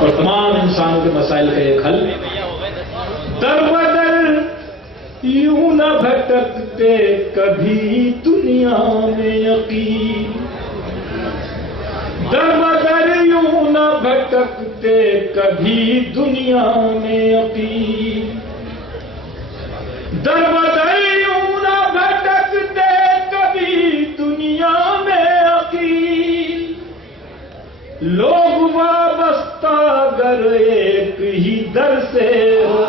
اور تمام انسانوں کے مسائل کا ایک حل در بدر یوں نہ بھٹکتے کبھی دنیا میں یقین، در بدر یوں نہ بھٹکتے کبھی دنیا میں یقین، در بدر یوں نہ بھٹکتے کبھی دنیا میں یقین، لوگ وابستہ اگر ایک ہی در سے ہو